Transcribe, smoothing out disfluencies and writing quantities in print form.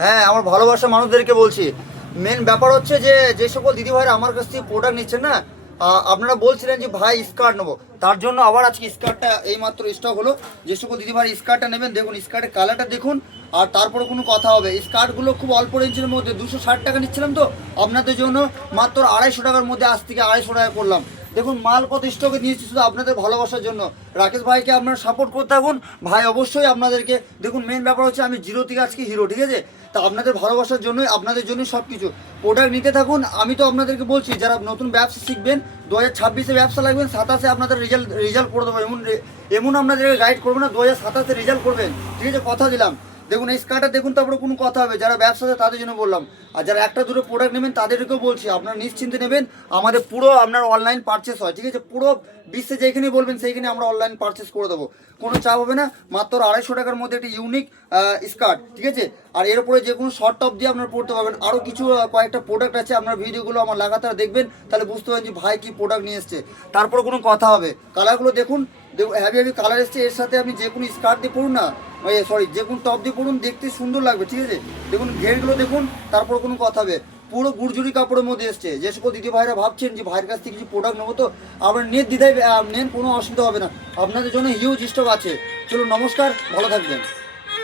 হ্যাঁ, আমার ভালোবাসার মানুষদেরকে বলছি। মেন ব্যাপার হচ্ছে যে যে সকল দিদিভাইরা আমার কাছ থেকে প্রোডাক্ট নিচ্ছেন না, আপনারা বলছিলেন যে ভাই স্কার্ট নেবো, তার জন্য আবার আজকে স্কার্টটা এইমাত্র স্টক হলো। যে সকল দিদিভাই স্কার্টটা নেবেন, দেখুন স্কার্টের কালারটা দেখুন, আর তারপরে কোনো কথা হবে। স্কার্টগুলো খুব অল্প রেঞ্জের মধ্যে 260 টাকা নিচ্ছিলাম, তো আপনাদের জন্য মাত্র 250 টাকার মধ্যে আজ থেকে 250 টাকা করলাম। দেখুন মাল কত স্টকে নিয়েছি শুধু আপনাদের ভালোবাসার জন্য। রাকেশ ভাইকে আপনারা সাপোর্ট করতে থাকুন, ভাই অবশ্যই আপনাদেরকে। দেখুন মেন ব্যাপার হচ্ছে আমি জিরো থেকে আজকে হিরো, ঠিক আছে? তা আপনাদের ভালোবাসার জন্যই, আপনাদের জন্যই সব কিছু। প্রোডাক্ট নিতে থাকুন। আমি তো আপনাদেরকে বলছি যারা নতুন ব্যবসা শিখবেন, 2026-এ ব্যবসা লাগবেন, 27-এ আপনাদের রেজাল্ট করে দেবো। এমন আপনাদেরকে গাইড করবো না 2027-এ রেজাল্ট করবেন, ঠিক আছে? কথা দিলাম। দেখুন এই স্কার্টটা দেখুন, তারপরে কোনো কথা হবে। যারা ব্যবসাতে তাদের জন্য বললাম, আর যারা একটা দুটো প্রোডাক্ট নেবেন তাদেরকেও বলছি আপনারা নিশ্চিন্তে নেবেন। আমাদের পুরো আপনার অনলাইন পারচেস হয়, ঠিক আছে? পুরো বিশ্বে যেখানে বলবেন সেইখানে আমরা অনলাইন পারচেস করে দেবো, কোনো চাপ হবে না। মাত্র 250 টাকার মধ্যে একটা ইউনিক স্কার্ট, ঠিক আছে? আর এর উপরে যে কোনো শর্ট টপ দিয়ে আপনারা পড়তে পারবেন। আরও কিছু কয়েকটা প্রোডাক্ট আছে, আপনার ভিডিওগুলো আমার লাগাতার দেখবেন, তাহলে বুঝতে পারেন যে ভাই কী প্রোডাক্ট নিয়ে এসছে। তারপরে কোনো কথা হবে। কালারগুলো দেখুন, হ্যাভি হ্যাভি কালার এসছে। এর সাথে আপনি যে কোনো স্কার্ট দিয়ে পড়ুন না, সরি যে কোনো টপ দিয়ে পড়ুন, দেখতে সুন্দর লাগবে, ঠিক আছে? দেখুন ঘেরগুলো দেখুন, তারপর কোনো কথা হবে। পুরো গুড়জুড়ি কাপড়ের মধ্যে এসছে। যে সকল দিদি ভাইরা ভাবছেন যে ভাইয়ের কাছ থেকে কিছু প্রোডাক্ট নেবো, তো আপনার নেট দিদাই নেন, কোনো অসুবিধা হবে না। আপনাদের জন্য হিউজ স্টক আছে। চলো নমস্কার, ভালো থাকবেন।